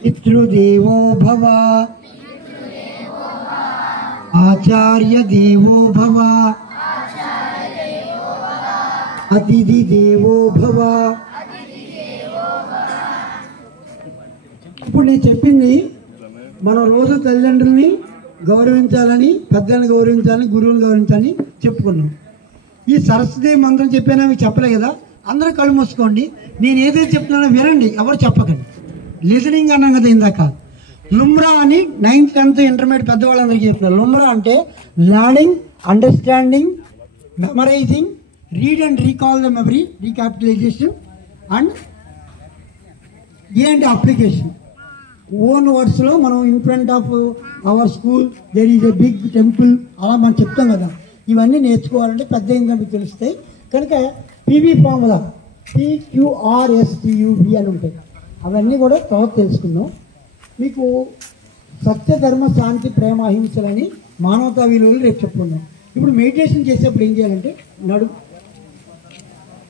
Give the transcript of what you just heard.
పితృదేవో భవ, ఆచార్య దేవో భవ, అతిథి దేవో భవ. ఇప్పుడు నేను చెప్పింది మనం రోజు తల్లిదండ్రుల్ని గౌరవించాలని, పెద్దలను గౌరవించాలని, గురువుని గౌరవించాలని చెప్పుకున్నాం. ఈ సరస్వతి మంత్రం చెప్పానా మీకు చెప్పలే కదా. అందరూ కళ్ళు మూసుకోండి, నేను ఏదైతే చెప్తున్నానో వినండి, ఎవరు చెప్పకండి. లిజనింగ్ అన్నాం కదా ఇందాక. లుమ్రా అని 9th 10th ఇంటర్మీడియట్ పెద్దవాళ్ళందరికీ చెప్తున్నారు. లుమ్రా అంటే learning, understanding, memorising, read and recall the memory, recapitalisation and application. Own వర్డ్స్లో మనం in front of our school there is a big temple అలా మనం చెప్తాం కదా. ఇవన్నీ నేర్చుకోవాలంటే పెద్ద ఇంకా తెలుస్తాయి. కనుక పివి ఫార్ములా PQRSTUV అని ఉంటాయి. అవన్నీ కూడా తర్వాత తెలుసుకుందాం. మీకు సత్య, ధర్మ, శాంతి, ప్రేమ, అహింసలని మానవతా విలువలు రేపు చెప్పుకుందాం. ఇప్పుడు మెడిటేషన్ చేసేప్పుడు ఏం చేయాలంటే